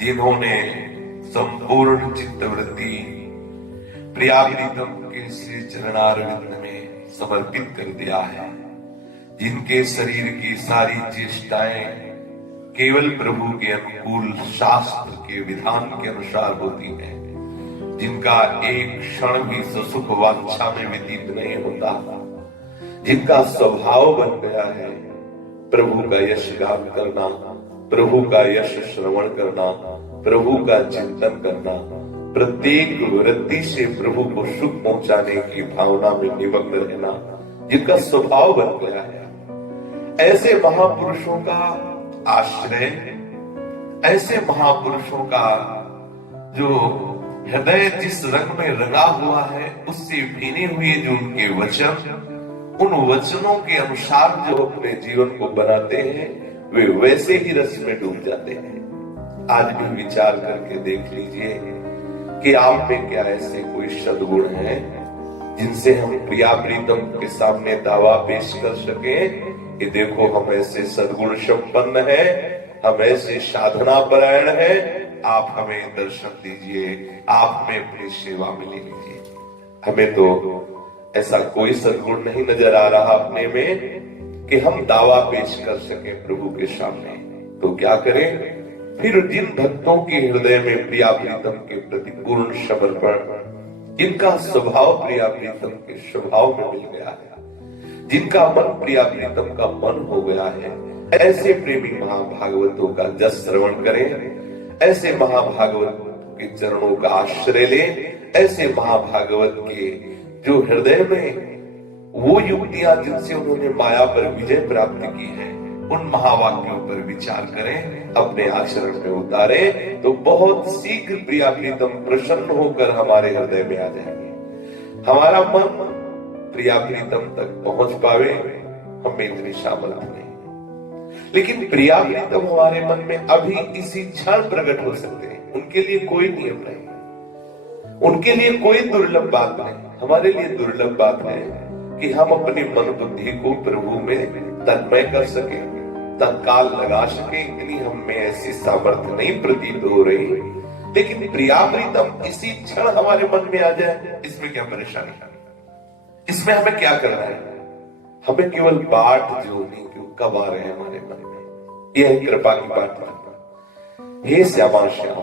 जिन्होंने संपूर्ण चित्तवृत्ति प्रिया प्रीतम के श्री चरणारविंद में समर्पित कर दिया है, जिनके शरीर की सारी चेष्टाएं केवल प्रभु के अनुकूल शास्त्र के विधान के अनुसार होती हैं, जिनका एक क्षण भी सुसुख वांछा में व्यतीत नहीं होता, जिनका स्वभाव बन गया है प्रभु का यश गान करना, प्रभु का यश श्रवण करना, प्रभु का चिंतन करना, प्रत्येक वृत्ति से प्रभु को सुख पहुंचाने की भावना में निमग्न रहना, जिनका स्वभाव बन गया है। ऐसे महापुरुषों का आश्रय, ऐसे महापुरुषों का जो हृदय जिस रंग में रंगा हुआ है उससे भीने हुए जो उनके वचन, उन वचनों के अनुसार जो अपने जीवन को बनाते हैं वे वैसे ही रस में डूब जाते हैं। आज भी विचार करके देख लीजिए कि आप में क्या ऐसे कोई सद्गुण है जिनसे हम प्रिया प्रीतम के सामने दावा पेश कर सके कि देखो हम ऐसे सद्गुण संपन्न हैं, हम ऐसे साधना परायण हैं, आप हमें दर्शन दीजिए, आप हमें अपनी सेवा में ले लीजिए। हमें तो ऐसा कोई सद्गुण नहीं नजर आ रहा अपने में कि हम दावा पेश कर सके प्रभु के सामने। तो क्या करें फिर? जिन भक्तों के हृदय में प्रिया प्रीतम के प्रति पूर्ण समर्पण, जिनका स्वभाव प्रिया प्रीतम के स्वभाव में मिल गया है, जिनका मन प्रिया प्रीतम का मन हो गया है, ऐसे प्रेमी महाभागवतों का जस श्रवण करें, ऐसे महाभागवत के चरणों का आश्रय लें, ऐसे महाभागवत के जो हृदय में वो युक्तियां जिनसे उन्होंने माया पर विजय प्राप्त की है, उन महावाक्यों पर विचार करें, अपने आचरण में उतारें, तो बहुत शीघ्र प्रिया प्रीतम प्रसन्न होकर हमारे हृदय में आ जाएंगे। हमारा मन प्रिया प्रीतम तक पहुंच पावे, हमें इतनी सामर्थ्य नहीं, लेकिन प्रिया प्रीतम हमारे मन में अभी इसी क्षण प्रकट हो सकते हैं। उनके लिए कोई नियम नहीं, उनके लिए कोई दुर्लभ बात नहीं। हमारे लिए दुर्लभ बात है कि हम अपनी मन बुद्धि को प्रभु में तन्मय कर सके, तत्काल लगा सके, इतनी हम में ऐसी सामर्थ्य नहीं प्रतीत हो रही। लेकिन प्रिया प्रीतम इसी क्षण हमारे मन में आ जाए, इसमें क्या परेशानी है? इसमें हमें क्या करना है? हमें केवल बाट जोड़नी कि कब आ रहे हैं हमारे मन में। यह है कृपा की बात। हे श्यामा श्याम,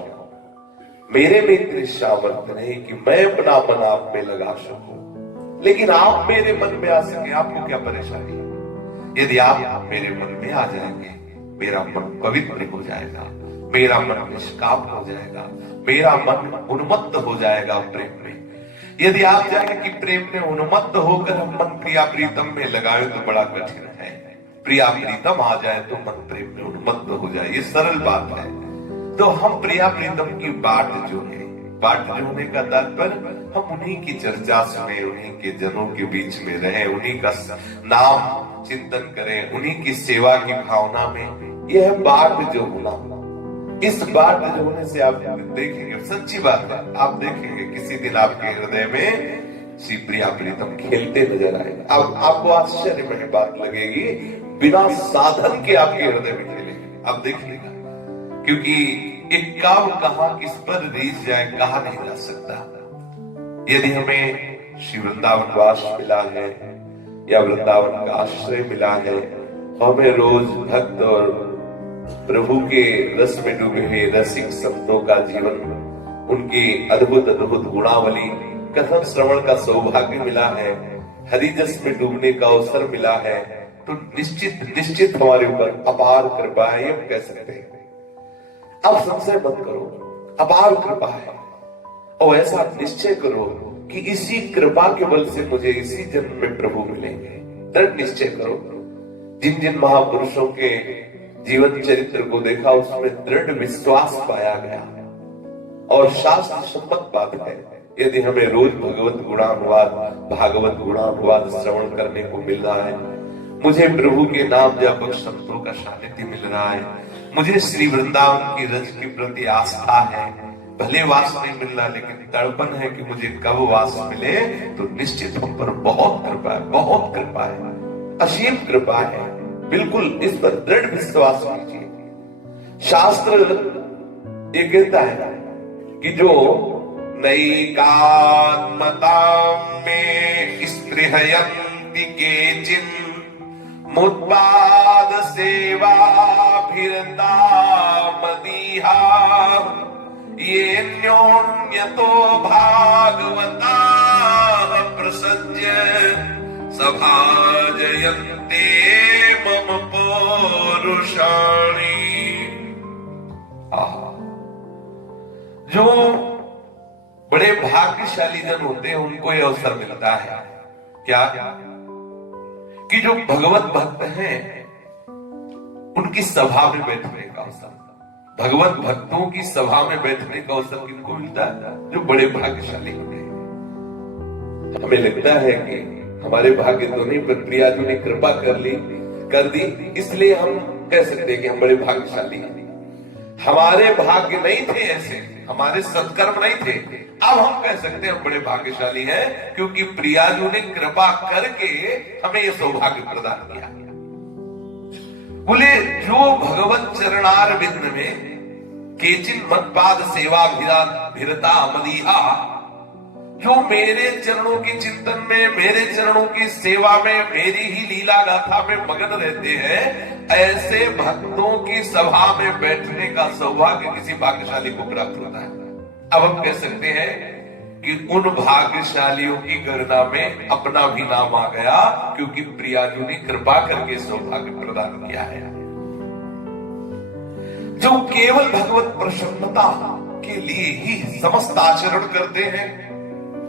मेरे में इतनी सामर्थ्य नहीं कि मैं अपना मन आप में लगा सकूं, लेकिन आप मेरे मन में आ सके। आपको क्या परेशानी है? यदि आप मेरे मन में आ जाएंगे, मेरा मन पवित्र हो जाएगा, मेरा मन निष्काम हो जाएगा, मेरा मन उन्मत्त हो जाएगा प्रेम में। यदि आप जाएंगे कि प्रेम में उन्मत्त होकर हम मन प्रिया प्रीतम में लगाए तो बड़ा कठिन है। प्रिया प्रीतम आ जाए तो मन प्रेम में उन्मत्त हो जाए, ये सरल बात है। तो हम प्रिया प्रीतम की बाट जो है, बाट जोड़ने का तात्पर्य हम उन्हीं की चर्चा सुने, उन्हीं के जनों के बीच में रहे, उन्हीं का नाम चिंतन करें, उन्हीं की सेवा की भावना में। यह बाट जो होना, इस बाट जो होने से आप देखेंगे, सच्ची बात है, आप देखेंगे किसी दिन आपके हृदय में श्री प्रिया प्रीतम खेलते नजर आएंगे। अब आपको आश्चर्य में बात लगेगी, बिना साधन के आपके हृदय में खेलेंगे, आप देखिएगा। क्योंकि एक काव कहां किस पर रीझ जाए कहा नहीं जा सकता। यदि हमें श्री वृंदावन वास मिला है या वृंदावन का आश्रय मिला है, तो हमें रोज भक्त और प्रभु के रस में डूबे हुए रसिक संतों का जीवन, उनकी अद्भुत अद्भुत गुणावली कथन श्रवण का सौभाग्य मिला है, हरिजस में डूबने का अवसर मिला है, तो निश्चित निश्चित हमारे ऊपर अपार कृपा है, ये कह सकते हैं। अब संशय मत करो, अपार कृपा है, और ऐसा निश्चय करो कि इसी कृपा के बल से मुझे इसी जन्म में प्रभु मिलेंगे। दृढ़ निश्चय करो। जिन जिन महापुरुषों के जीवन चरित्र को देखा, उसमें दृढ़ विश्वास पाया गया, और शास्त्र सम्मत बात है। यदि हमें रोज भगवत गुणानुवाद, भागवत गुणानुवाद श्रवण करने को मिल रहा है, मुझे प्रभु के नाम जापक संतों का सानिध्य मिल रहा है, मुझे श्री वृंदावन की रज के प्रति आस्था है, भले वास नहीं मिल रहा लेकिन तड़पन है कि मुझे कब वास मिले, तो निश्चित हम पर बहुत कृपा है, बहुत कृपा है, असीम कृपा है। बिल्कुल इस पर दृढ़ विश्वास कीजिए। शास्त्र ये कहता है कि जो नैकात्मतां में स्पृहयन्ति केचिन मुत्पाद सेवाभिरता मदीहा ये न्योन्यतो भागवता प्रसज्य सभाजयन्ते मम पौरुषाणि। जो बड़े भाग्यशाली जन होते हैं उनको यह अवसर मिलता है क्या कि जो भगवत भक्त हैं उनकी सभा में बैठने का अवसर, भगवत भक्तों की सभा में बैठने का अवसर किनको मिलता है? जो बड़े भाग्यशाली होते हैं। हमें लगता है कि हमारे भाग्य तो नहीं, पर प्रिया जी ने कृपा कर दी, इसलिए हम कह सकते हैं कि हम बड़े भाग्यशाली हैं। हमारे भाग्य नहीं थे ऐसे, हमारे सत्कर्म नहीं थे, अब हम कह सकते हैं हम बड़े भाग्यशाली हैं क्योंकि प्रियाजू ने कृपा करके हमें यह सौभाग्य प्रदान किया। बोले जो भगवत चरणार विघ्न में केचिन मतपाद सेवा भिरता मदीहा, जो मेरे चरणों के चिंतन में, मेरे चरणों की सेवा में, मेरी ही लीला गाथा में मगन रहते हैं, ऐसे भक्तों की सभा में बैठने का सौभाग्य किसी भाग्यशाली को प्राप्त होता है। अब हम कह सकते हैं कि उन भाग्यशालियों की गणना में अपना भी नाम आ गया क्योंकि प्रियाजू ने कृपा करके सौभाग्य प्रदान किया है। जो केवल भगवत प्रसन्नता के लिए ही समस्त आचरण करते हैं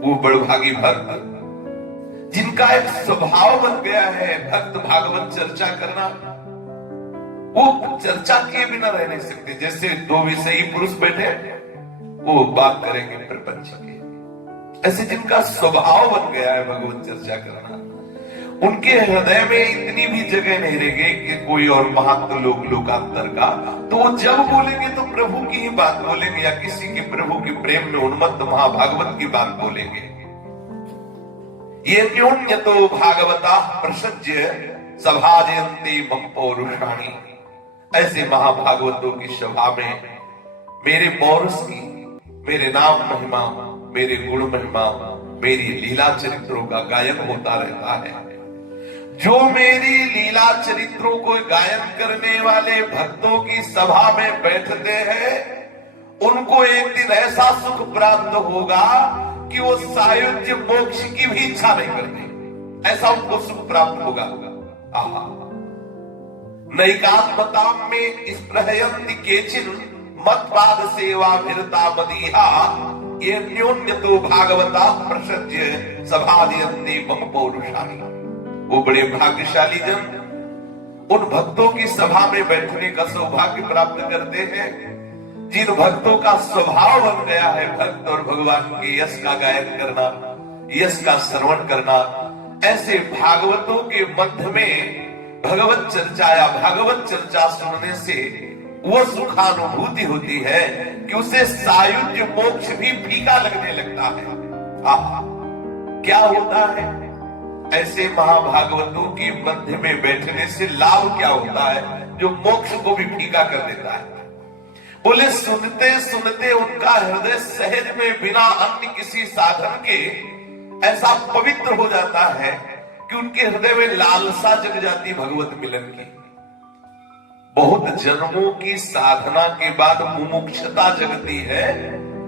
वो बड़भागी भक्त, जिनका एक स्वभाव बन गया है भक्त भागवत चर्चा करना, वो चर्चा किए बिना रह नहीं सकते। जैसे दो विषयी पुरुष बैठे वो बात करेंगे प्रपंच की, ऐसे जिनका स्वभाव बन गया है भगवत चर्चा करना, उनके हृदय में इतनी भी जगह नहीं रह गई कि कोई और महत्व लोकांतर का, तो वो जब बोलेंगे तो प्रभु की ही बात बोलेंगे या किसी के प्रभु के प्रेम में उन्मत्त महाभागवत की बात बोलेंगे। ये न्योन्यतो भागवता प्रसज्य सभाजयन्ते मम पौरुषाणि, ऐसे महाभागवतों की सभा में मेरे पौरुष की, मेरे नाम महिमा, मेरे गुण महिमा, मेरी लीला चरित्रों का गायन होता रहता है। जो मेरी लीला चरित्रों को गायन करने वाले भक्तों की सभा में बैठते हैं उनको एक दिन ऐसा सुख प्राप्त होगा कि वो सायुज्य मोक्ष की भी इच्छा नहीं करते, ऐसा उनको सुख प्राप्त होगा। नैकात्मता में स्पृहयन्ति केचिन मतपाद सेवा भिरता मदीहा ये न्योन्यतो भागवता प्रसज्य सभाजयन्ते मम पौरुषाणि। वो बड़े भाग्यशाली जन उन भक्तों की सभा में बैठने का सौभाग्य प्राप्त करते हैं जिन भक्तों का स्वभाव बन गया है भक्त और भगवान के यश का गायन करना, यश का श्रवण करना। ऐसे भागवतों के मध्य में भगवत चर्चा या भागवत चर्चा सुनने से वो सुखानुभूति होती है कि उसे सायुज्य मोक्ष भी फीका लगने लगता है। क्या होता है ऐसे महाभागवतों की मध्य में बैठने से? लाभ क्या होता है जो मोक्ष को भी फीका कर देता है? बोले सुनते सुनते उनका हृदय सहज में बिना अन्य किसी साधन के ऐसा पवित्र हो जाता है कि उनके हृदय में लालसा जग जाती भगवत मिलन की। बहुत जन्मों की साधना के बाद मुमुक्षता जगती है,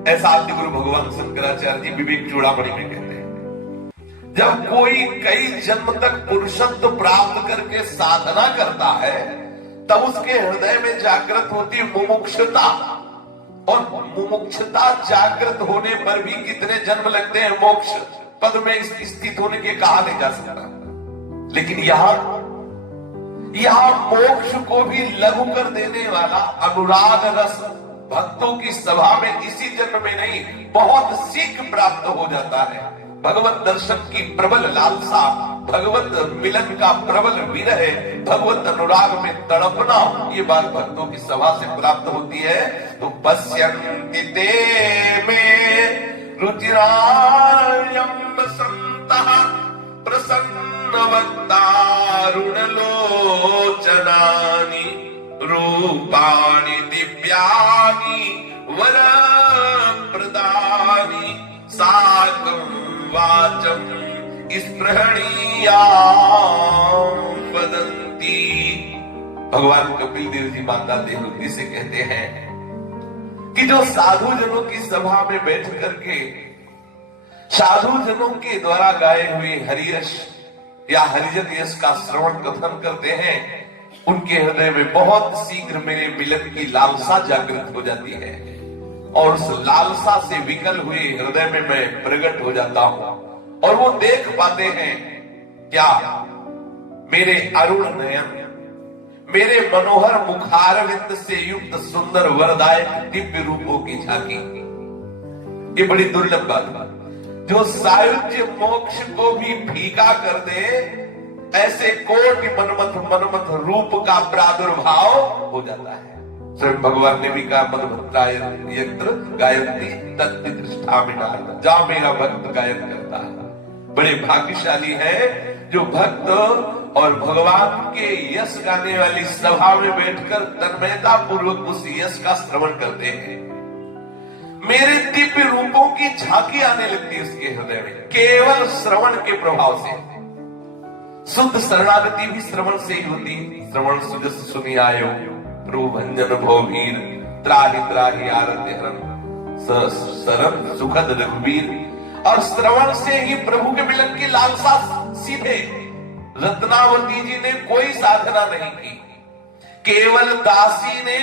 ऐसा आदि गुरु भगवान शंकराचार्य जी विवेक चूड़ामणि में कहते हैं। जब कोई कई जन्म तक पुरुषत्व प्राप्त करके साधना करता है तब उसके हृदय में जागृत होती मुमुक्षता, और मुमुक्षता जागृत होने पर भी कितने जन्म लगते हैं मोक्ष पद में स्थित होने के कहा नहीं जा सकता। लेकिन यहाँ मोक्ष को भी लघु कर देने वाला अनुराग रस भक्तों की सभा में इसी जन्म में नहीं बहुत शीघ्र प्राप्त हो जाता है। भगवत दर्शन की प्रबल लालसा, भगवत मिलन का प्रबल विरह, भगवत अनुराग में तड़पना, ये बात भक्तों की सभा से प्राप्त होती है। तो पश्यन्ति ते में रुचिरायं वसन्तः प्रसन्नवक्तारुणलोचनानि रूपाणि दिव्यानि वर प्रदानी साकं वाचम स्पृहणीया वदंती। भगवान कपिल देव जी माता देवहूति से कहते हैं कि जो साधु जनों की सभा में बैठ करके साधु जनों के द्वारा गाए हुए हरियश या हरिजन यश का श्रवण कथन करते हैं, उनके हृदय में बहुत शीघ्र मेरे मिलन की लालसा जागृत हो जाती है और उस लालसा से विकल हुए हृदय में मैं प्रकट हो जाता हूं और वो देख पाते हैं क्या मेरे अरुण नयन, मेरे मनोहर मुखारविंद से युक्त सुंदर वरदायक दिव्य रूपों की झांकी। ये बड़ी दुर्लभ बात है। जो सायुज्य मोक्ष को भी फीका कर दे, ऐसे कोटि मनमथ रूप का प्रादुर्भाव हो जाता है। स्वयं भगवान ने भी कहा मदभक्ताय यत्र गायत्री तत्विदृष्टामिनार्थ, जहां मेरा भक्त गायन करता है। बड़े भाग्यशाली है जो भक्त और भगवान के यश गाने वाली सभा में बैठकर तन्मयता पूर्वक उस यश का श्रवण करते हैं। मेरे दिव्य रूपों की झांकी आने लगती है उसके हृदय में, केवल श्रवण के प्रभाव से। शुद्ध शरणागति भी श्रवण से ही होती है। श्रवण सुजस सुनी आयो प्रभु भंजन भोवीर, त्राहि त्राहि आरत्य हरन सरन सुखद रघुवीर। और श्रवण से ही प्रभु के मिलन की लालसा सीधे। रत्नावती जी ने कोई साधना नहीं की, केवल दासी ने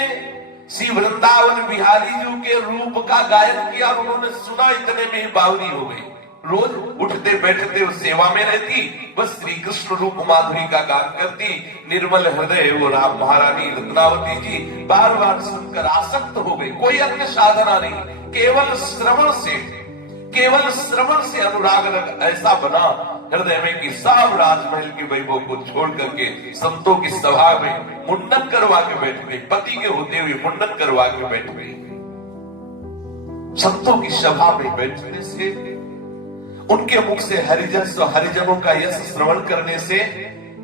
श्री वृंदावन बिहारी जी के रूप का गायन किया और उन्होंने सुना, इतने में ही बावरी हो गई। रोज उठते बैठते उस सेवा में रहती, बस श्री कृष्ण रूप माधुरी का गान करती। निर्मल हृदय वो राम महारानी रत्नावती जी बार बार सुनकर आसक्त हो गई। कोई अन्य साधना नहीं, केवल श्रवण से अनुराग रंग ऐसा बना हृदय में कि सब राजमहल के वैभव को छोड़ करके संतों की सभा में मुंडन करवा के बैठ गई। पति के होते हुए मुंडन करवा के बैठ गई। संतों की सभा में बैठने से, उनके मुख से हरिजनों का यश श्रवण करने से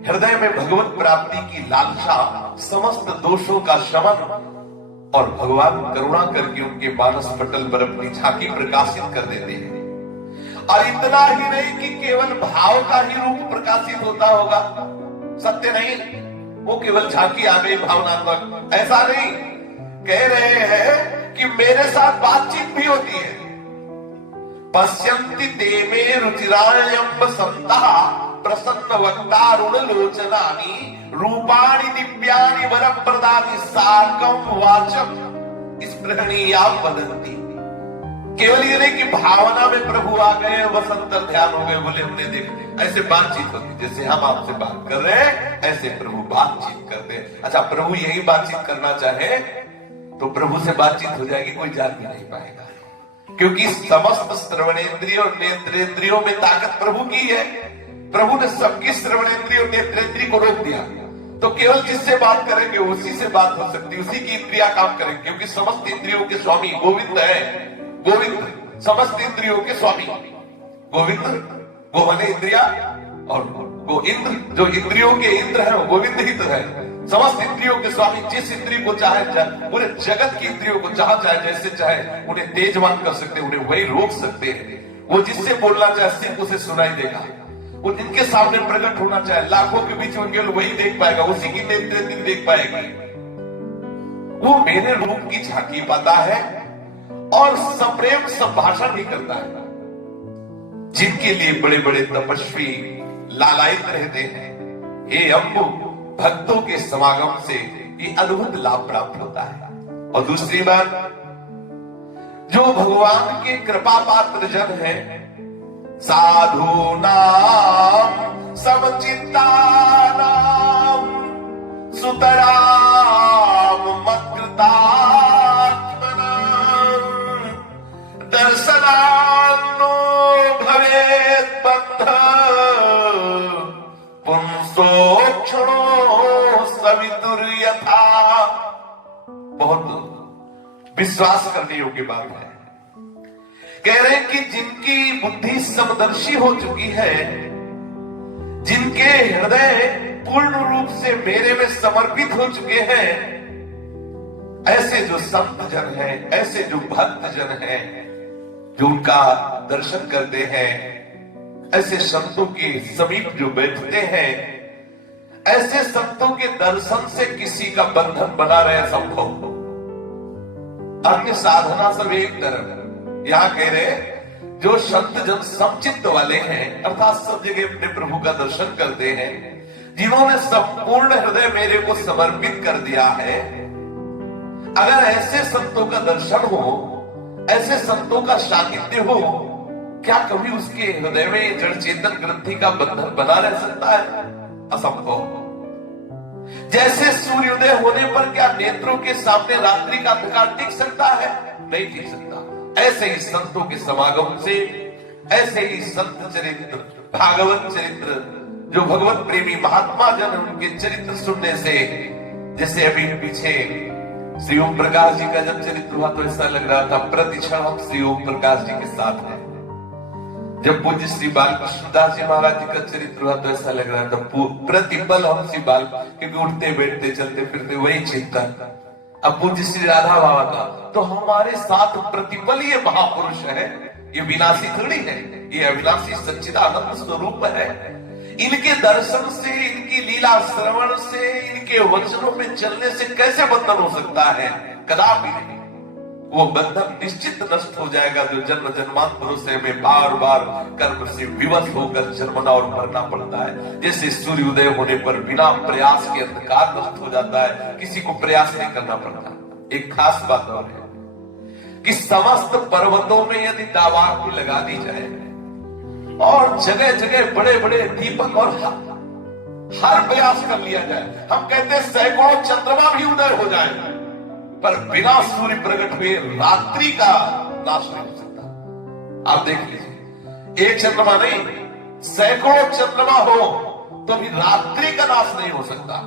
हृदय में भगवत प्राप्ति की लालसा, समस्त दोषों का शमन और भगवान करुणा करके उनके मानस पटल पर अपनी झांकी प्रकाशित कर देते हैं। और इतना ही नहीं कि केवल भाव का ही रूप प्रकाशित होता होगा, सत्य नहीं, वो केवल झांकी आ गई भावनात्मक, ऐसा नहीं। कह रहे हैं कि मेरे साथ बातचीत भी होती है। पश्यन्ति ते मे रुचिरायम्ब संतः प्रसन्न वक्तारुण लोचनानि रूपाणि दिव्यानि वरप्रदानि साकं वाचम स्पृहणीया वदन्ति। केवल ये नहीं कि भावना में प्रभु आ गए, बस अंतर ध्यान हो गए, बोले हमने देखा। ऐसे बातचीत होती, जैसे हम आपसे बात कर रहे हैं ऐसे प्रभु बातचीत करते हैं। अच्छा, प्रभु यही बातचीत करना चाहे तो प्रभु से बातचीत हो जाएगी, कोई जान भी नहीं पाएगा, क्योंकि समस्त श्रवणेंद्रिय और नेत्रेंद्रियों में ताकत प्रभु की है। प्रभु ने सबकी श्रवणेंद्रिय और नेत्रेंद्रिय को रोक दिया, तो केवल जिससे बात करेंगे उसी से बात हो सकती, उसी की इंद्रिया काम करेंगे, क्योंकि समस्त इंद्रियों के स्वामी गोविंद है। गोविंद समस्त इंद्रियों के स्वामी, गोविंद गो माने इंद्रिया और गो इंद्र, जो इंद्रियों के इंद्र है वो गोविंद ही तो है। समस्त इंद्रियों के स्वामी, जिस इंद्रिय को चाहे पूरे जगत की इंद्रियों को जहां चाहे जैसे चाहे उन्हें तेजवान कर सकते, उन्हें वही रोक सकते हैं। वो जिससे बोलना चाहे सिर्फ उसे सुनाई देगा, वो जिनके सामने प्रकट होना चाहे लाखों के बीच में केवल वही देख पाएगा, उसी की नेत्र देख पाएगी। वो मेरे रूप की झांकी पाता है और सप्रेम संभाषण भी करता है। जिनके लिए बड़े बड़े तपस्वी लालायित रहते हैं, हे अम्बु, भक्तों के समागम से ये अद्भुत लाभ प्राप्त होता है। और दूसरी बात, जो भगवान के कृपा पात्र जन है, साधु नाम समचित्ता नाम सुतराम मत्कृतात्मनाम दर्शनान्नो भवेत् बंध पुंसोक्षणो सवितुर यथा। बहुत विश्वास करने योग्य बात है। कह रहे हैं कि जिनकी बुद्धि समदर्शी हो चुकी है, जिनके हृदय पूर्ण रूप से मेरे में समर्पित हो चुके हैं, ऐसे जो संत जन हैं, ऐसे जो भक्त जन हैं, जो उनका दर्शन करते हैं, ऐसे संतों के समीप जो बैठते हैं, ऐसे संतों के दर्शन से किसी का बंधन बना रहे संभव। अन्य साधना सब एक तरफ, यहां कह रहे जो संत जन समचित्त वाले हैं, अर्थात सब जगह अपने प्रभु का दर्शन करते हैं, जिन्होंने संपूर्ण हृदय मेरे को समर्पित कर दिया है, अगर ऐसे संतों का दर्शन हो, ऐसे संतों का सानिध्य हो, क्या कभी उसके हृदय में जड़ चेतन ग्रंथि का बंधन बना रह सकता है? असंभव। जैसे सूर्योदय होने पर क्या नेत्रों के सामने रात्रि का अंधकार टिक सकता है? नहीं टिक सकता। ऐसे ही संतों के समागम से, ऐसे ही संत चरित्र, भागवत चरित्र, जो भगवत प्रेमी महात्मा जन उनके चरित्र सुनने से, जैसे अभी पीछे श्री ओम प्रकाश जी का जब चरित्र हुआ तो ऐसा लग रहा था प्रतिक्षण हम श्री ओम प्रकाश जी के साथ हैं। जब पूज्य श्री बाल कृष्णदास जी महाराज जी का चरित्र हुआ तो ऐसा लग रहा था प्रतिपल हम श्री बाल, क्योंकि उठते बैठते चलते फिरते वही चिंतन। अब पूज्य श्री राधा बाबा का तो हमारे साथ प्रतिपल ये महापुरुष है, ये विनाशी थोड़ी है, ये अविनाशी सच्चिदानंद स्वरूप है। इनके दर्शन से, इनकी लीला श्रवण से, इनके वचनों में चलने से कैसे बंधन हो सकता है? कदापि नहीं। वो बंधन निश्चित नष्ट हो जाएगा जो जन्म जन्मांतरों से हमें बार बार कर्म से विवश होकर जन्मना और मरना पड़ता है। जैसे सूर्योदय होने पर बिना प्रयास के अंधकार नष्ट हो जाता है, किसी को प्रयास नहीं करना पड़ता। एक खास बात और है कि समस्त पर्वतों में यदि दावार को लगा दी जाए और जगह जगह बड़े बड़े दीपक और हर प्रयास कर लिया जाए, हम कहते हैं सैकड़ों चंद्रमा भी उदय हो जाए, पर बिना सूर्य प्रकट हुए रात्रि का नाश नहीं हो सकता। आप देख लीजिए, एक चंद्रमा नहीं, सैकड़ों चंद्रमा हो तो भी रात्रि का नाश नहीं हो सकता।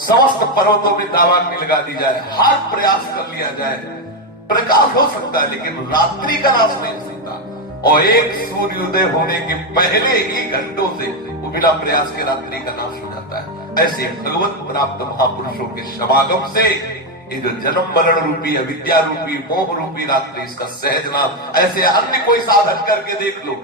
समस्त पर्वतों में दावाग्नि लगा दी जाए, हर प्रयास कर लिया जाए, प्रकाश हो सकता है, लेकिन रात्रि का नाश नहीं हो सकता। और एक सूर्योदय होने के पहले ही घंटों से वो बिना प्रयास के रात्रि का नाश हो जाता है। ऐसे भगवत प्राप्त महापुरुषों के समागम से ये जो जन्म मरण रूपी, अविद्या रूपी, मोह रूपी रात्रि, इसका सहज नाश, ऐसे अन्य कोई साधन करके देख लो,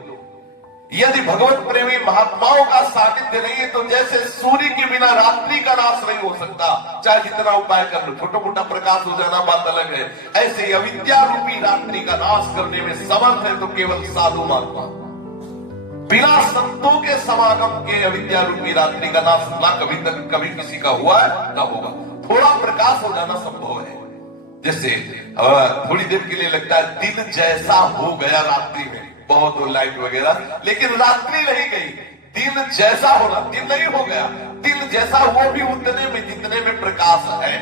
यदि भगवत प्रेमी महात्माओं का सानिध्य नहीं है तो जैसे सूर्य के बिना रात्रि का नाश नहीं हो सकता, चाहे जितना उपाय कर लो, छोटा मोटा प्रकाश हो जाना बात अलग है। ऐसे ही अविद्या रूपी रात्रि का नाश करने में समर्थ है तो केवल साधु महात्मा। बिना संतों के समागम के अविद्या रूपी रात्रि का नाश ना कभी तक कभी किसी का हुआ है ना होगा। थोड़ा प्रकाश हो जाना संभव है, जैसे थोड़ी देर के लिए लगता है दिन जैसा हो गया रात्रि में, बहुत हो लाइट वगैरह, लेकिन रात्रि नहीं गई, दिन जैसा होना, दिन नहीं हो गया, दिन जैसा वो भी उतने में जितने में प्रकाश है।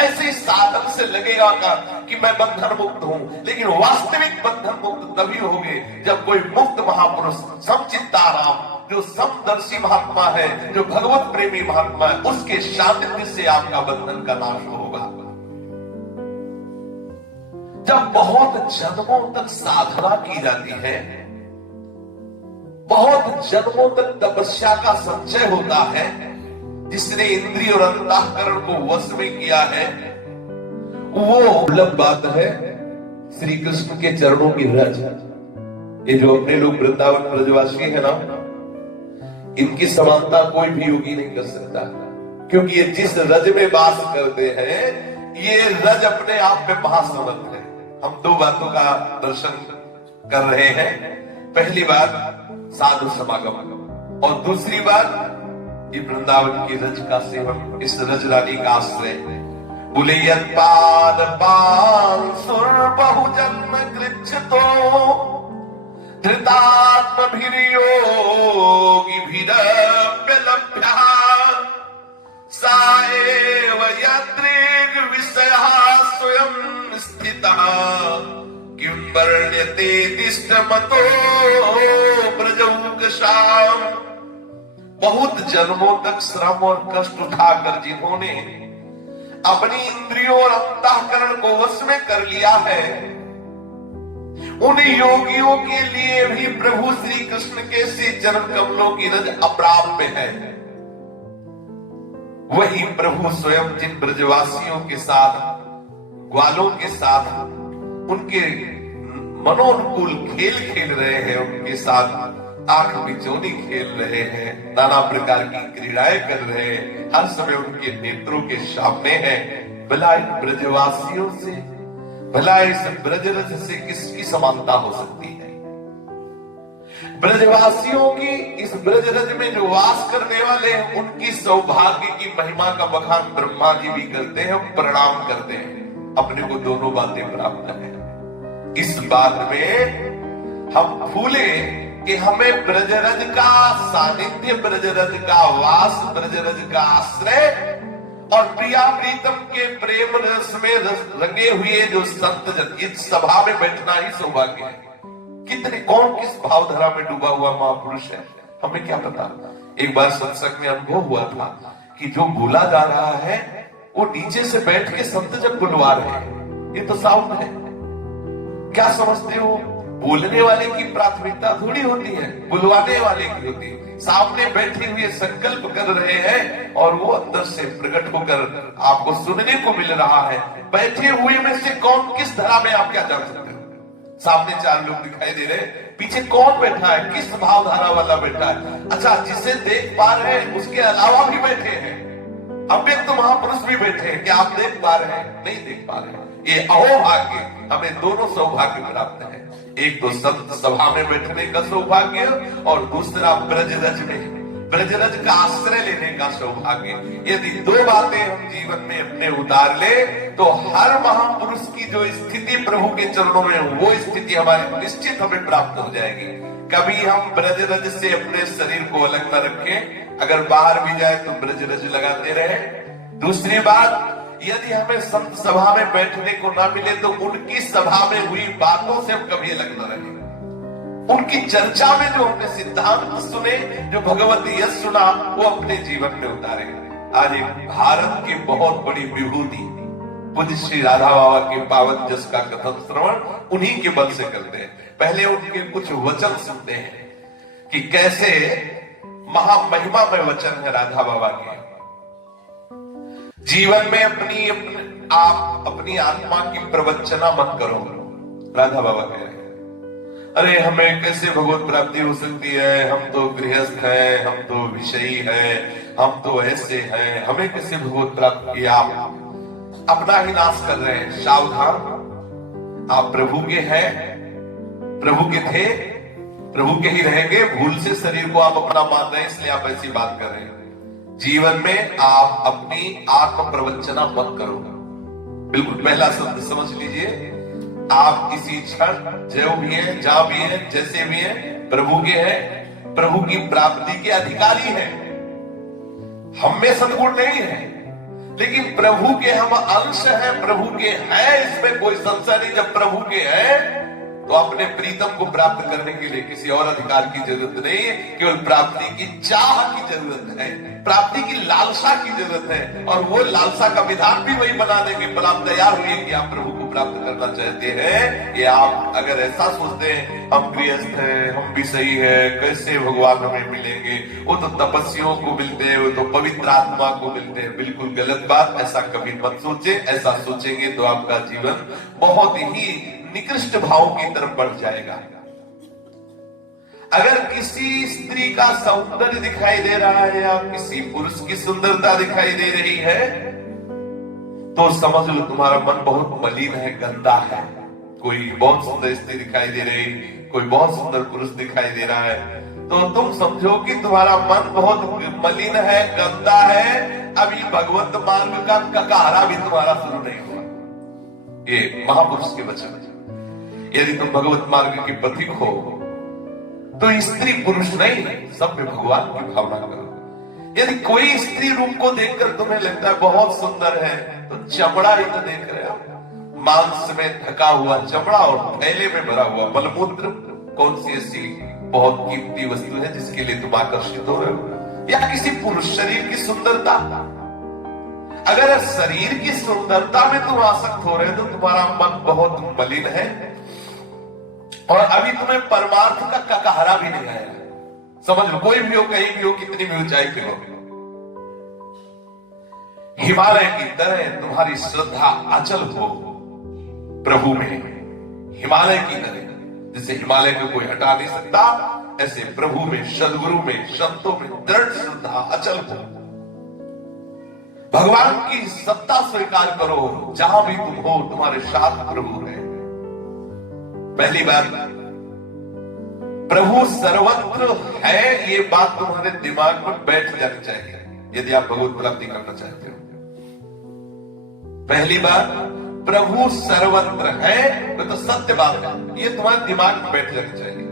ऐसे ही साधन से लगेगा कि मैं बंधन मुक्त हूं, लेकिन वास्तविक बंधन मुक्त तभी होगे जब कोई मुक्त महापुरुष, समचित्ताराम, जो समदर्शी महात्मा है, जो भगवत प्रेमी महात्मा है, उसके सानिध्य से आपका बंधन का नाश होगा। जब बहुत जन्मों तक साधना की जाती है, बहुत जन्मों तक तपस्या का संचय होता है, जिसने इंद्रिय और अंतःकरण को वश में किया है, वो दुर्लभ बात है श्री कृष्ण के चरणों की रज। ये जो अपने लोग वृंदावन ब्रजवासी है ना, इनकी समानता कोई भी योगी नहीं कर सकता, क्योंकि ये जिस रज में वास करते हैं, ये रज अपने आप में महासमर्थ है। हम दो बातों का दर्शन कर रहे हैं। पहली बात साधु समागम, और दूसरी बात ये वृंदावन की रज का सेवन, इस रज रानी का आश्रय। बोले यत्पाद पाल सुर बहुजन्म कृच्छतो धृतात्म भिर्योगी भिरप्यलभ्यः साएव यत्रेग विषयः स्वयं स्थितः किं वर्ण्यते तिष्ठमतो ब्रजौकशाम। बहुत जन्मों तक श्रम और कष्ट उठाकर जिन्होंने अपनी इंद्रियों और अंतःकरण को वश में कर लिया है, उन योगियों के लिए भी प्रभु श्री कृष्ण के श्री चरण कमलों की रज अप्राप्य है। वही प्रभु स्वयं जिन ब्रजवासियों के साथ, ग्वालों के साथ उनके मनोनुकूल खेल खेल रहे हैं, उनके साथ आंख बिचौनी खेल रहे हैं, नाना प्रकार की क्रीड़ाएं कर रहे हैं, हर समय उनके नेत्रों के सामने है। भला इन ब्रजवासियों से, भला इस ब्रजरज से किसकी समानता हो सकती है? ब्रजवासियों की, इस ब्रजरज में जो वास करने वाले हैं, उनकी सौभाग्य की महिमा का बखान ब्रह्मा जी भी करते हैं, प्रणाम करते हैं। अपने को दोनों बातें प्राप्त है। इस बात में हम भूले कि हमें ब्रजरज का सानिध्य, ब्रजरज का वास, ब्रजरज का आश्रय और प्रिया प्रीतम के प्रेम रस में रंगे हुए जो संत जन, इस सभा में बैठना ही सौभाग्य है। कितने, कौन किस भावधारा में डूबा हुआ महापुरुष है, हमें क्या पता। एक बार सत्संग में अनुभव हुआ था कि जो बोला जा रहा है वो नीचे से बैठ के संत जन बुलवा रहे हैं। ये तो साउंड है। क्या समझते हो? बोलने वाले की प्राथमिकता थोड़ी होती है, बुलवाने वाले की होती है। सामने बैठे हुए संकल्प कर रहे हैं और वो अंदर से प्रकट होकर आपको सुनने को मिल रहा है। बैठे हुए में से कौन किस धरा में, आप क्या जान सकते हो? सामने 4 लोग दिखाई दे रहे हैं, पीछे कौन बैठा है, किस भावधारा वाला बैठा है? अच्छा, जिसे देख पा रहे हैं उसके अलावा भी बैठे हैं, अव्यक्त महापुरुष भी बैठे हैं। क्या आप देख पा रहे हैं? नहीं देख पा रहे हैं। ये अहोभाग्य, हमें दोनों सौभाग्य प्राप्त है। एक तो संत सभा में बैठने का सौभाग्य और दूसरा ब्रजरज में, ब्रजरज का आश्रय लेने का सौभाग्य। यदि 2 बातें हम जीवन में अपने उतार ले तो हर महापुरुष की जो स्थिति प्रभु के चरणों में, वो स्थिति हमारी निश्चित हमें प्राप्त हो जाएगी। कभी हम ब्रजरज से अपने शरीर को अलग न रखें। अगर बाहर भी जाए तो ब्रजरज लगाते रहे। दूसरी बात, यदि हमें संत सभा में बैठने को ना मिले तो उनकी सभा में हुई बातों से हम कभी अलग न रहें। उनकी चर्चा में जो हमने सिद्धांत सुने, जो भगवत यश सुना, वो अपने जीवन में उतारे। आज एक भारत की बहुत बड़ी विभूति पूज्य श्री राधा बाबा के पावन जस का कथन श्रवण उन्हीं के बल से करते हैं। पहले उनके कुछ वचन सुनते हैं कि कैसे महामहिमा में वचन है राधा बाबा के। जीवन में आप अपनी आत्मा की प्रवचना मत करो, राधा बाबा कह रहे हैं। अरे हमें कैसे भगवत प्राप्ति हो सकती है, हम तो गृहस्थ हैं, हम तो विषयी हैं, हम तो ऐसे हैं, हमें कैसे भगवत प्राप्ति? आप अपना ही नाश कर रहे हैं। सावधान, आप प्रभु के हैं, प्रभु के थे, प्रभु के ही रहेंगे। भूल से शरीर को आप अपना मान रहे हैं, इसलिए आप ऐसी बात कर रहे हैं। जीवन में आप अपनी आत्म प्रवचना मत करो। बिल्कुल पहला शब्द समझ लीजिए, आप किसी क्षण जो भी है, जहां भी है, जैसे भी है, प्रभु के हैं, प्रभु की प्राप्ति के अधिकारी हैं। हम में सद्गुण नहीं है, लेकिन प्रभु के हम अंश हैं, प्रभु के हैं, इसमें कोई संशय नहीं। जब प्रभु के हैं तो अपने प्रीतम को प्राप्त करने के लिए किसी और अधिकार की जरूरत नहीं है, केवल प्राप्ति की चाह की जरूरत है, प्राप्ति की लालसा की जरूरत है। और वो लालसा का विधान भी वही बना देंगे। पर आप तैयार हुए कि आप प्रभु को प्राप्त करना चाहते हैं। ये आप अगर ऐसा सोचते हैं हम गृहस्थ हैं, हम भी सही है, कैसे भगवान हमें मिलेंगे, वो तो तपस्वियों को मिलते हैं, वो तो पवित्र आत्मा को मिलते हैं, बिल्कुल गलत बात। ऐसा कभी मत सोचे। ऐसा सोचेंगे तो आपका जीवन बहुत ही निकृष्ट भाव की तरफ बढ़ जाएगा। अगर किसी स्त्री का सौंदर्य दिखाई दे रहा है या किसी पुरुष की सुंदरता दिखाई दे रही है तो समझ लो तुम्हारा मन बहुत मलिन है, गंदा है। कोई बहुत सुंदर स्त्री दिखाई दे रही, कोई बहुत सुंदर पुरुष दिखाई दे रहा है, तो तुम समझो कि तुम्हारा मन बहुत मलिन है, गंदा है। अभी भगवत मार्ग का ककारा भी तुम्हारा शुरू नहीं हुआ। ये महापुरुष के वचन। यदि तुम भगवत मार्ग के पथिक हो तो स्त्री पुरुष नहीं, सब में भगवान की भावना करो। यदि कोई स्त्री रूप को देखकर तुम्हें लगता है बहुत सुंदर है तो चमड़ा ही तो देख रहे हो, मांस में ढका हुआ चमड़ा और थैले में भरा हुआ मलमूत्र। कौन सी ऐसी बहुत कीमती वस्तु है जिसके लिए तुम आकर्षित हो रहे हो? या किसी पुरुष शरीर की सुंदरता? अगर शरीर की सुंदरता में तुम आसक्त हो रहे हो तो तुम्हारा मन बहुत मलिन है और अभी तुम्हें परमार्थ का ककहरा भी नहीं आया। समझ लो, कोई भी हो, कहीं भी हो, कितनी भी ऊंचाई पे हो। हिमालय की तरह तुम्हारी श्रद्धा अचल हो प्रभु में, हिमालय की तरह। जिसे हिमालय को कोई हटा नहीं सकता, ऐसे प्रभु में, सदगुरु में, संतों में दृढ़ श्रद्धा अचल हो। भगवान की सत्ता स्वीकार करो, जहां भी तुम हो तुम्हारे साथ प्रभु है। पहली बात, प्रभु सर्वत्र है, ये बात तुम्हारे दिमाग में बैठ जानी चाहिए यदि आप भगवत प्राप्ति करना चाहते हो। पहली बात, प्रभु सर्वत्र है तो सत्य बात है, ये तुम्हारे दिमाग में बैठ जानी चाहिए।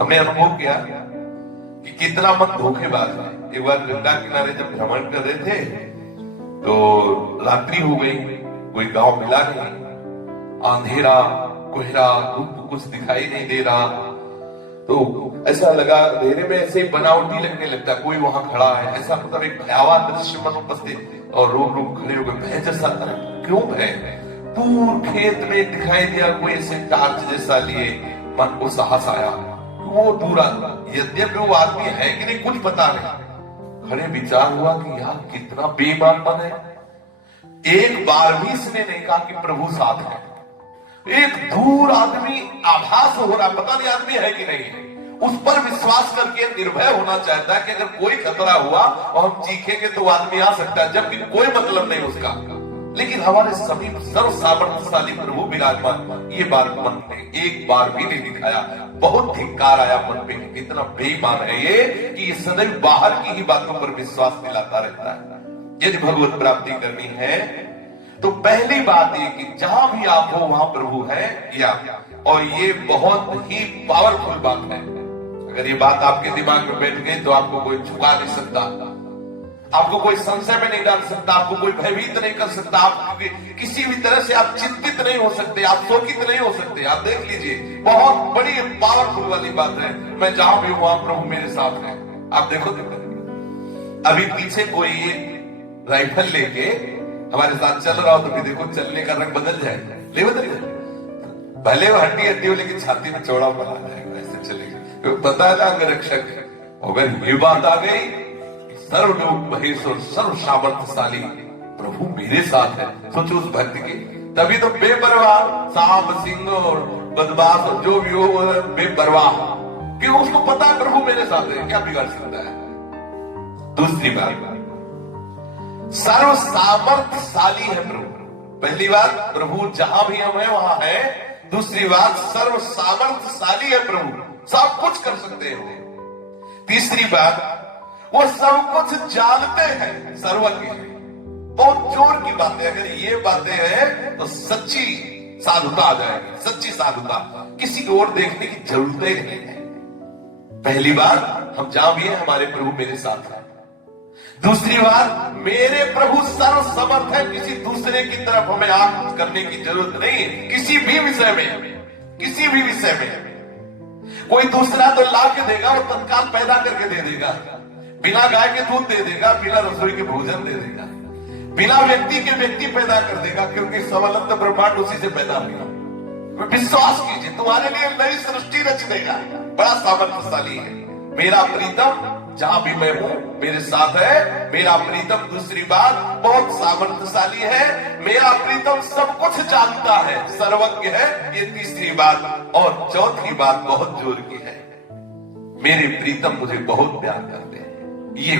हमने अनुभव किया कि कितना मन धोखेबाज है। एक बार गंगा किनारे जब भ्रमण कर रहे थे तो रात्रि हो गई, कोई गांव मिला नहीं, अंधेरा कोहरा, धूप कुछ दिखाई नहीं दे रहा। तो ऐसा लगा अंधेरे में ऐसे ही बनावटी लगने लगता, कोई वहां खड़ा है, ऐसा मतलब एक भयावह दृश्य मन उपस्थित, और लोग खड़े हो गए, भय जैसा था। क्यों भय? दूर खेत में दिखाई दिया कोई ऐसे टार्च जैसा लिए, मन को साहस आया, वो दूर यद्यपि वो आदमी है कि नहीं कुछ पता नहीं, खड़े विचार हुआ कि यार कितना बेईमानपन है। एक बार भी इसने नहीं कहा कि प्रभु साथ है। एक दूर आदमी आभास हो रहा, पता नहीं आदमी है कि नहीं है, उस पर विश्वास करके निर्भय होना चाहता है कि अगर कोई खतरा हुआ और हम चीखेंगे तो आदमी आ सकता है, जबकि कोई मतलब नहीं उसका। लेकिन हमारे समीप सर्व सामर्थ्यशाली प्रभु विराजमान, ये बात मन ने एक बार भी नहीं दिखाया। बहुत धिक्कार आया मन पे, इतना बेईमान है ये कि ये सदैव बाहर की ही बातों पर विश्वास दिलाता रहता है। यदि भगवत प्राप्ति करनी है तो पहली बात ये कि जहां भी आप हो वहां प्रभु है, या और ये बहुत ही पावरफुल बात है। अगर ये बात आपके दिमाग में बैठ गई तो आपको कोई झुका नहीं सकता, आपको कोई संशय में नहीं डाल सकता, आपको कोई भयभीत नहीं कर सकता, आप किसी भी तरह से आप चिंतित नहीं हो सकते, आप शोकित नहीं हो सकते। आप देख लीजिए, बहुत बड़ी पावरफुल वाली बात है, मैं जहां भी हूं वहां प्रभु मेरे साथ है। आप देखो अभी पीछे कोई राइफल लेके हमारे साथ चल रहा हो तो भी देखो चलने का रंग बदल जाएगा, ले बदल जाएगा। भले वो हड्डी हड्डी हो लेकिन छाती में चौड़ा बना जाएगा, ऐसे चलेगा, क्योंकि पता है ना अंगरक्षक है। अगर ये बात आ गई, सर्वलोक महेश्वर सर्व सामर्थ्यशाली प्रभु मेरे साथ है, सोचो उस भक्त की। तभी तो बेपरवाह सांप सिंह और बदमाश और जो भी हो बेपरवाह, क्यों? उसको पता है प्रभु मेरे साथ है, क्या बिगाड़ सकता है। दूसरी बात, सर्व सामर्थ्यशाली है प्रभु। पहली बात, प्रभु जहां भी हम हैं वहां है। दूसरी बात, सर्व सामर्थ्यशाली है प्रभु, सब कुछ कर सकते हैं। तीसरी बात, वो सब कुछ जानते हैं, सर्वज्ञ है। बहुत जोर की बातें, अगर ये बातें हैं तो सच्ची साधुता आ जाएगी, सच्ची साधुता, किसी की ओर देखने की जरूरत ही नहीं है। पहली बात, हम जहां भी हैं हमारे प्रभु मेरे साथ है। दूसरी बात, मेरे प्रभु सर्व समर्थ है, किसी दूसरे की तरफ हमें आंख करने की जरूरत नहीं है। किसी भी विषय में, किसी भी विषय में कोई दूसरा तो ला के देगा, वो तत्काल पैदा करके दे देगा, बिना गाय के दूध दे देगा, बिना रसोई के भोजन दे देगा, बिना व्यक्ति के व्यक्ति पैदा कर देगा, क्योंकि समलंत ब्रह्मांड उसी से पैदा हुआ। विश्वास कीजिए, तुम्हारे लिए नई सृष्टि रच देगा, बड़ा सामर्थ्यशाली है। मेरा प्रीतम जहां भी मैं हूं मेरे साथ है, मेरा प्रीतम। दूसरी बात, बहुत सामर्थ्यशाली है, मेरा प्रीतम सब कुछ जानता है, सर्वज्ञ है, ये तीसरी बात। और चौथी बात बहुत जोर की है, मेरे प्रीतम मुझे बहुत प्यार करते हैं। ये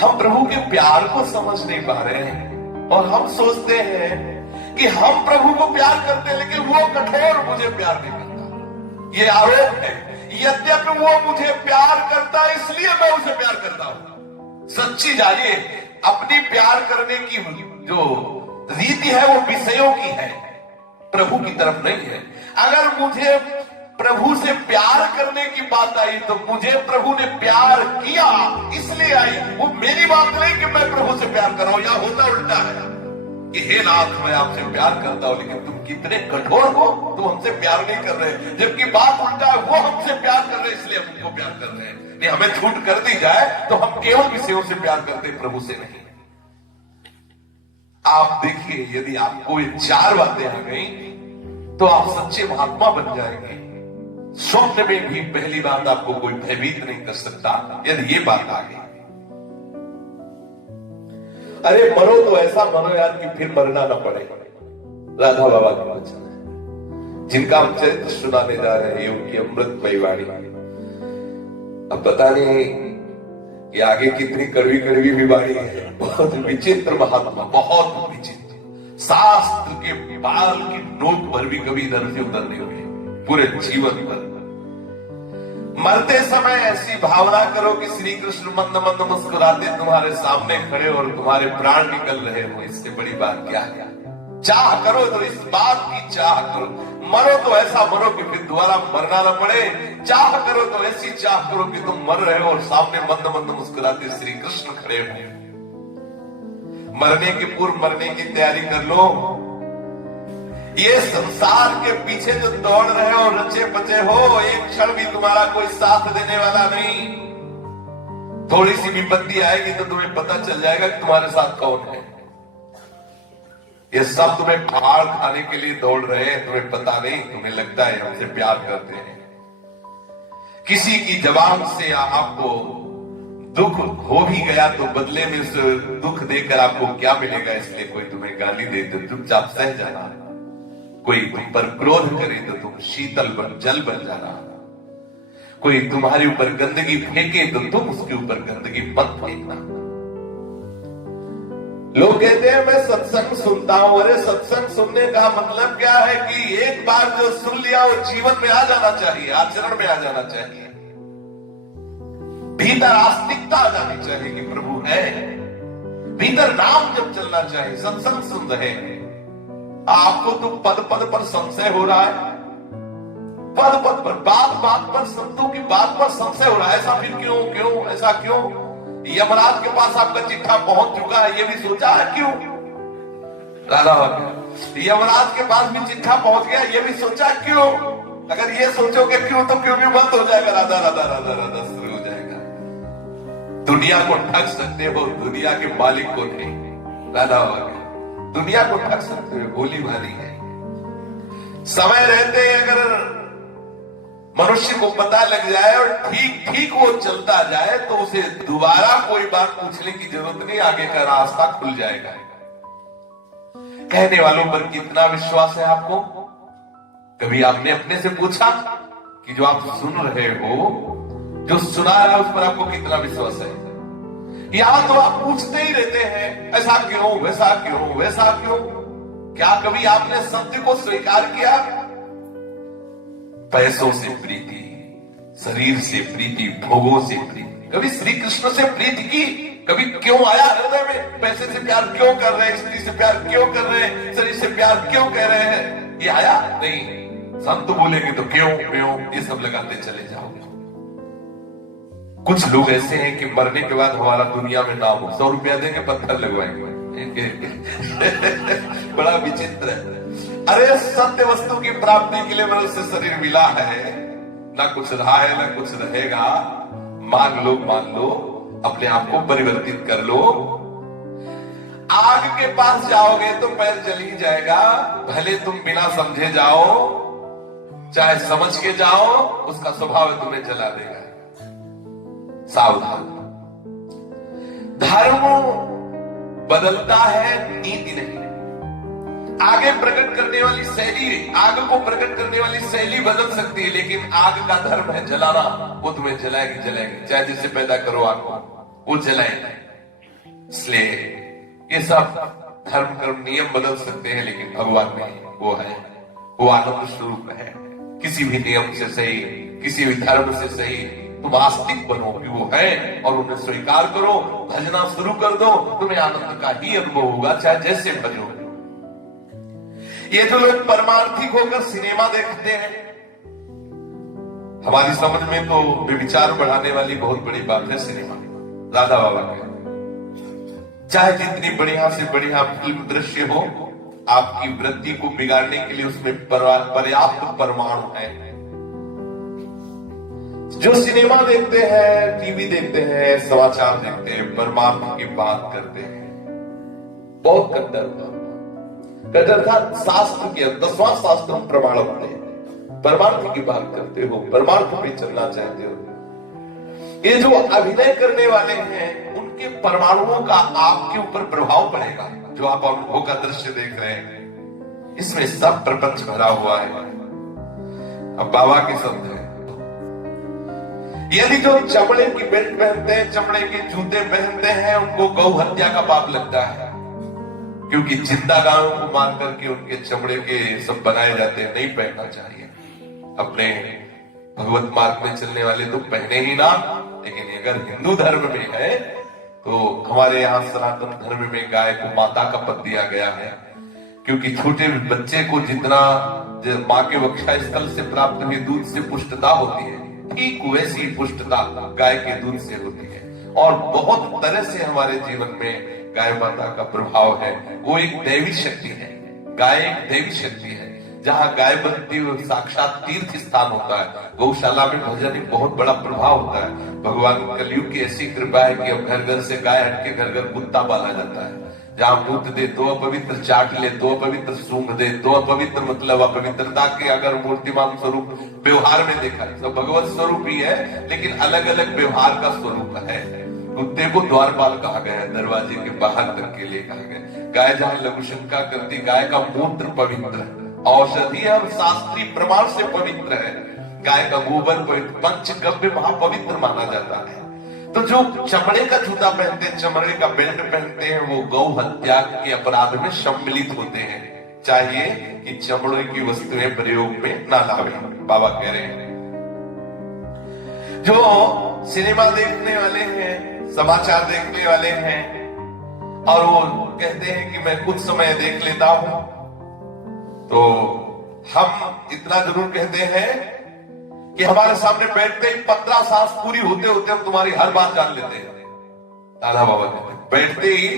हम प्रभु के प्यार को समझ नहीं पा रहे हैं, और हम सोचते हैं कि हम प्रभु को प्यार करते हैं, लेकिन वो कठोर मुझे प्यार नहीं करता। ये आरोप है। यद्यपि वो मुझे प्यार करता है इसलिए मैं उसे प्यार करता हूं। सच्ची जानिए, अपनी प्यार करने की जो रीति है वो विषयों की है, प्रभु की तरफ नहीं है। अगर मुझे प्रभु से प्यार करने की बात आई तो मुझे प्रभु ने प्यार किया इसलिए आई, वो मेरी बात नहीं कि मैं प्रभु से प्यार कर रहा हूं। या होता उल्टा है कि हे नाथ मैं आपसे प्यार करता हूं, लेकिन तुम कितने कठोर हो, तुम हमसे प्यार नहीं कर रहे। जबकि बात उल्टा है, वो हमसे प्यार कर रहे इसलिए हम उनको प्यार कर रहे हैं। नहीं, हमें छूट कर दी जाए तो हम केवल विषयों से प्यार करते, प्रभु से नहीं। आप देखिए, यदि आपको ये चार बातें आ गई तो आप सच्चे महात्मा बन जाएंगे। स्वप्न में भी पहली बात, आपको कोई भयभीत नहीं कर सकता यदि ये बात आ गई। अरे मरो तो ऐसा मरो यार कि फिर मरना ना पड़े। राधा बाबा के वचन है जिनका हम चरित्र सुनाने जा रहे हैं, योगी अमृतमयी वाणी। अब पता नहीं ये आगे कितनी कड़वी कड़वी भी वाणी है। बहुत विचित्र महात्मा, बहुत विचित्र। शास्त्र के बाल की नोक पर भी कभी इधर से उधर नहीं हुए पूरे जीवन भर। मरते समय ऐसी भावना करो कि श्री कृष्ण मंद मंद मुस्कुराते तुम्हारे सामने खड़े और तुम्हारे प्राण निकल रहे हो। इससे बड़ी बात क्या है? चाह करो तो इस बात की चाह करो, मरो तो ऐसा मरो कि फिर दोबारा मरना न पड़े। चाह करो तो ऐसी चाह करो कि तुम मर रहे हो और सामने मंद मंद मुस्कुराते श्री कृष्ण खड़े हो। मरने के पूर्व मरने की तैयारी कर लो। ये संसार के पीछे जो दौड़ रहे हो, रचे बचे हो, एक क्षण भी तुम्हारा कोई साथ देने वाला नहीं। थोड़ी सी विपत्ति आएगी तो तुम्हें पता चल जाएगा कि तुम्हारे साथ कौन है। ये सब तुम्हें फाड़ खाने के लिए दौड़ रहे हैं, तुम्हें पता नहीं। तुम्हें लगता है हमसे प्यार करते हैं। किसी की जबान से आपको दुख हो भी गया तो बदले में उस दुख देकर आपको क्या मिलेगा? इसलिए कोई तुम्हें गाली दे तो चुपचाप सह जाना, कोई तुम पर क्रोध करे तो तुम शीतल बन जल बन जाना, कोई तुम्हारे ऊपर गंदगी फेंके तो तुम उसके ऊपर गंदगी मत फेंकना। लोग कहते हैं मैं सत्संग सुनता हूं। अरे सत्संग सुनने का मतलब क्या है कि एक बार जो सुन लिया वो जीवन में आ जाना चाहिए, आचरण में आ जाना चाहिए, भीतर आस्तिकता आ जानी चाहिए कि प्रभु है, भीतर नाम जब चलना चाहिए। सत्संग सुन रहे हैं, आपको तो पद पद पर संशय हो रहा है, पद पद पर, बात बात पर, संतों की बात पर संशय हो रहा है। ऐसा फिर क्यों क्यों ऐसा क्यों? यमराज के पास आपका चिट्ठा पहुंच चुका है, ये भी सोचा है क्यों? राधा यमराज के पास भी चिट्ठा पहुंच गया, ये भी सोचा क्यों? अगर ये सोचोगे क्यों तो क्यों भी बंद हो जाएगा। राधा राधा राधा राधा शुरू हो जाएगा। दुनिया को ठग सकते हो, दुनिया के मालिक को नहीं। राधा दुनिया को ठग सकते हो, भोली भाली है। समय रहते अगर मनुष्य को पता लग जाए और ठीक ठीक वो चलता जाए तो उसे दोबारा कोई बात पूछने की जरूरत नहीं, आगे का रास्ता खुल जाएगा। कहने वालों पर कितना विश्वास है आपको? कभी आपने अपने से पूछा कि जो आप सुन रहे हो, जो सुना रहा है, उस पर आपको कितना विश्वास है? यहां तो आप पूछते ही रहते हैं, ऐसा क्यों, वैसा क्यों, वैसा क्यों। क्या कभी आपने सत्य को स्वीकार किया? पैसों से प्रीति, शरीर से प्रीति, भोगों से प्रीति, कभी श्री कृष्ण से प्रीति की? कभी क्यों आया हृदय में? पैसे से प्यार क्यों कर रहे हैं, स्त्री से प्यार क्यों कर रहे हैं, शरीर से प्यार क्यों कर रहे हैं? ये आया नहीं। संत बोलेंगे तो क्यों क्यों ये सब लगाते चले जाओगे। कुछ लोग ऐसे हैं कि मरने के बाद हमारा दुनिया में नाम हो, 100 रुपया देंगे, पत्थर लगवाएंगे। बड़ा विचित्र है। अरे सत्य वस्तु की प्राप्ति के लिए मनुष्य शरीर मिला है, ना कुछ रहा है ना कुछ रहेगा। मान लो, अपने आप को परिवर्तित कर लो। आग के पास जाओगे तो पैर जल ही जाएगा, भले तुम बिना समझे जाओ, चाहे समझ के जाओ, उसका स्वभाव तुम्हें जला देगा। सावधान। धर्म बदलता है, नीति नहीं। आगे प्रकट करने वाली शैली, आग को प्रकट करने वाली शैली बदल सकती है, लेकिन आग का धर्म है जलाना। वो तुम्हें जलाएगी। चाहे जिससे पैदा करो आग को, वो जलाएगी। इसलिए ये सब धर्म कर्म नियम बदल सकते हैं, लेकिन भगवान में वो है, वो आनंद स्वरूप है। किसी भी नियम से सही, किसी भी धर्म से सही, तुम आस्तिक बनो कि वो है और उन्हें स्वीकार करो, भजना शुरू कर दो, तुम्हें आनंद का ही अनुभव होगा, चाहे जैसे भजो। ये जो लोग परमार्थिक होकर सिनेमा देखते हैं, हमारी समझ में तो विचार बढ़ाने वाली बहुत बड़ी बात है सिनेमा। राधा बाबा का चाहे जितनी बढ़िया से बढ़िया फिल्म दृश्य हो, आपकी वृत्ति को बिगाड़ने के लिए उसमें पर्याप्त परमाणु है। जो सिनेमा देखते हैं, टीवी देखते हैं, समाचार देखते हैं, परमार्थ की बात करते हैं, बहुत कट्टर था। शास्त्र के 10वां शास्त्र हम प्रमाण होते हैं, परमार्थ की बात करते हो, परमार्थ पे चलना चाहते हो। ये जो अभिनय करने वाले हैं, उनके परमाणुओं का आपके ऊपर प्रभाव पड़ेगा। जो आप अनुभव का दृश्य देख रहे हैं, इसमें सब प्रपंच भरा हुआ है। अब बाबा के शब्द है, यदि जो चमड़े की बेल्ट पहनते हैं, चमड़े के जूते पहनते हैं, उनको गौ हत्या का पाप लगता है, क्योंकि जिंदा गायों को मार करके उनके चमड़े के सब बनाए जाते हैं। नहीं पहनना चाहिए। अपने भगवत मार्ग में चलने वाले तो पहने ही ना, लेकिन अगर हिंदू धर्म में है तो हमारे यहाँ सनातन धर्म में गाय को माता का पद दिया गया है, क्योंकि छोटे बच्चे को जितना माँ के वक्षा स्थल से प्राप्त हुए दूध से पुष्टता होती है, ठीक वैसी पुष्टता गाय के दूध से होती है। और बहुत तरह से हमारे जीवन में गाय माता का प्रभाव है। वो एक दैवी शक्ति है। गाय एक दैवी शक्ति है। जहाँ गाय बनती है साक्षात तीर्थ स्थान होता है। गौशाला में भजन एक बहुत बड़ा प्रभाव होता है। भगवान कलयुग की ऐसी कृपा है कि अब घर घर से गाय हटके घर घर कुत्ता पाला जाता है। जहाँ दूध दे तो अपवित्र, चाट ले तो अपवित्र, सूंघ दे तो अपवित्र, मतलब अपवित्रता के अगर मूर्तिमान स्वरूप व्यवहार में देखा तो भगवत स्वरूप ही है, लेकिन अलग अलग व्यवहार का स्वरूप है। कुत्ते को द्वारपाल कहा गया, दरवाजे के बाहर तक के लिए कहा गया। गाय जहाँ लघुशंका करती, गाय का मूत्र पवित्र है, औषधि और शास्त्रीय प्रमाण से पवित्र है। गाय का गोबर पवित्र, पंचगव्य महापवित्र माना जाता है। तो जो चमड़े का जूता पहनते हैं, चमड़े का बेल्ट पहनते हैं, वो गौ हत्या के अपराध में सम्मिलित होते हैं। चाहिए कि चमड़े की वस्तुएं प्रयोग में ना लावे। बाबा कह रहे हैं जो सिनेमा देखने वाले हैं, समाचार देखने वाले हैं, और वो कहते हैं कि मैं कुछ समय देख लेता हूं, तो हम इतना जरूर कहते हैं कि हमारे सामने बैठते ही 15 सांस पूरी होते होते हम तुम्हारी हर बात जान लेते हैं। दादा बाबा कहते हैं बैठते ही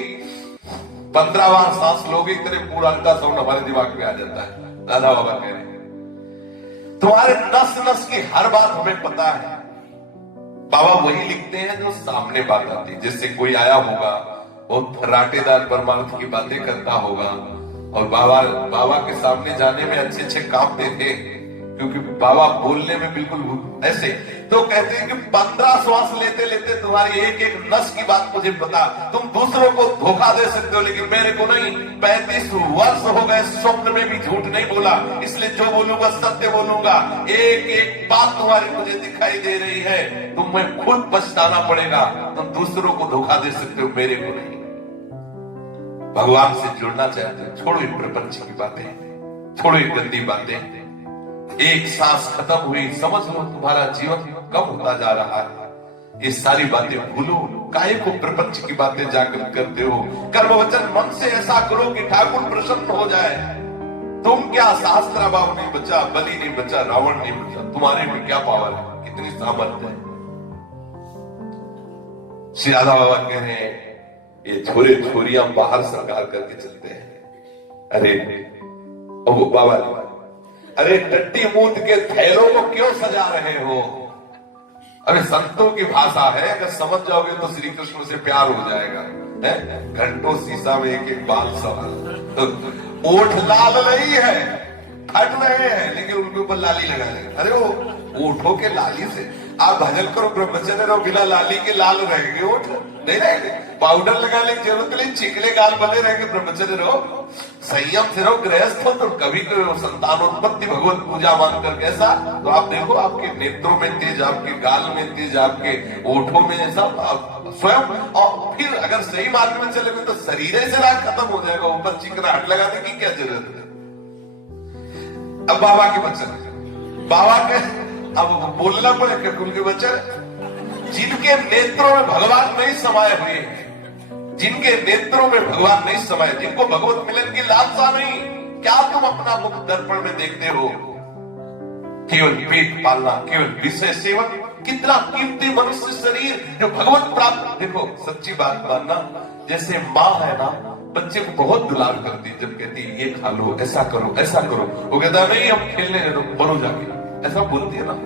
15 बार सांस लोगे, तेरे पूरा अल्ट्रासाउंड हमारे दिमाग में आ जाता है। दादा बाबा कह रहे हैं तुम्हारे नस नस की हर बात हमें पता है। बाबा वही लिखते हैं जो सामने बात आती है। जैसे कोई आया होगा, बहुत फर्राटेदार परमार्थ की बातें करता होगा, और बाबा के सामने जाने में अच्छे अच्छे कांपते थे, क्योंकि बाबा बोलने में बिल्कुल ऐसे। तो कहते हैं कि 15 श्वास लेते लेते तुम्हारी एक एक नस की बात मुझे पता। तुम दूसरों को धोखा दे सकते हो, लेकिन मेरे को नहीं। 35 वर्ष हो गए, स्वप्न में भी झूठ नहीं बोला, इसलिए जो बोलूंगा सत्य बोलूंगा। एक एक बात तुम्हारी मुझे दिखाई दे रही है, तुम्हें खुद पछताना पड़ेगा। तुम दूसरों को धोखा दे सकते हो, मेरे को नहीं। भगवान से जुड़ना चाहते हो, छोड़ो इन प्रपंच की बातें, छोड़ो इन गंदी बातें। एक सांस खत्म हुई, समझ लो तुम्हारा जीवन कम होता जा रहा है। ये सारी बातें भूलो। काहे को प्रपंच की बातें जागृत करते हो? कर्म वचन मन से ऐसा करो कि ठाकुर प्रसन्न हो जाए। तुम क्या, सहस्त्राबाहु नहीं बचा, बलि नहीं बचा, रावण नहीं बचा, तुम्हारे में क्या पावर है, कितनी सामर्थ्य है। श्री राधा बाबा कह रहे हैं ये छोरे छोरियां बाहर सरकार करके चलते हैं। अरे ओ बाबा, अरे टट्टी मूत के थैलों को क्यों सजा रहे हो? अरे संतों की भाषा है, अगर समझ जाओगे तो श्री कृष्ण से प्यार हो जाएगा। घंटों शीशा में एक एक बाल सवाल। ओठ लाल नहीं है, फट रहे हैं, लेकिन उनके ऊपर लाली लगा रहे। अरे वो ओठों के लाली से आप भजन करो, ब्रह्मचर्य रहो, बिना लाली के लाल रहेंगे ओठ? नहीं रहेंगे। पाउडर लगाने की जरूरत नहीं, चिकने गाल बने रहेंगे। ब्रह्मचर्य रहो, संयम से रहो, गृहस्थ हो तो कभी संतानोत्पत्ति भगवत पूजा मानकर कैसा, तो आप देखो आपके नेत्रों में तेज, आपके गाल में तेज, आपके ओठों में सब स्वयं। और फिर अगर सही मार्ग में चलेंगे तो शरीर से राग खत्म हो जाएगा, ऊपर चिकनाहट लगाने की क्या जरूरत है? अब बाबा के वचन, बाबा के अब बोलना पड़ेगा खुल के वचन। जिनके नेत्रों में भगवान नहीं समाये हुए, जिनके नेत्रों में भगवान नहीं समाये, जिनको भगवत मिलन की लालसा नहीं, क्या तुम अपना मुख दर्पण में देखते हो? केवल पेट पालना, केवल विषय सेवन। कितना कीमती मनुष्य शरीर जो भगवत प्राप्त। देखो सच्ची बात मानना, जैसे माँ है ना, बच्चे को बहुत दुलार करती, जब कहती ये खा लो, ऐसा करो, ऐसा करो, वो कहता नहीं हम खेलने दे दो, मरो जाके, ऐसा बोलती है ना।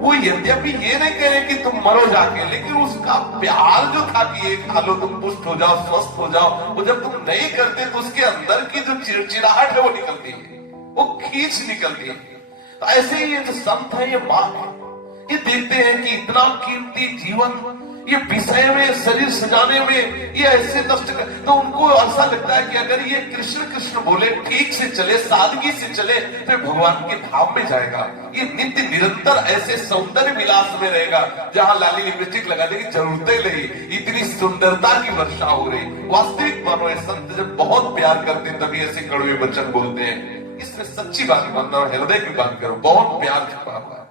वो यद्यपि ये नहीं कह रहे कि तुम मरो जाके, लेकिन उसका प्यार जो था कि ये खा लो, तुम पुष्ट हो जाओ, स्वस्थ हो जाओ, वो जब तुम नहीं करते तो उसके अंदर की जो चिड़चिड़ाहट है वो निकलती है, वो खींच निकलती है। तो ऐसे ही ये जो संत है, ये माँ है, ये देखते हैं कि इतना कीमती जीवन ये विषय में, शरीर सजाने में, ये ऐसे नष्ट कर, तो उनको ऐसा लगता है कि अगर ये कृष्ण कृष्ण बोले, ठीक से चले, सादगी से चले, तो भगवान के धाम में जाएगा। ये नित्य निरंतर ऐसे सौंदर्य विलास में रहेगा, जहां लाली लिपस्टिक लगाने की जरूरत ही नहीं, इतनी सुंदरता की वर्षा हो रही। वास्तविक मानो है, संत जब बहुत प्यार करते हैं तभी ऐसे कड़वे वचन बोलते हैं। इसमें सच्ची बात मानना, हृदय की बात करो, बहुत प्यार छुपा हुआ है।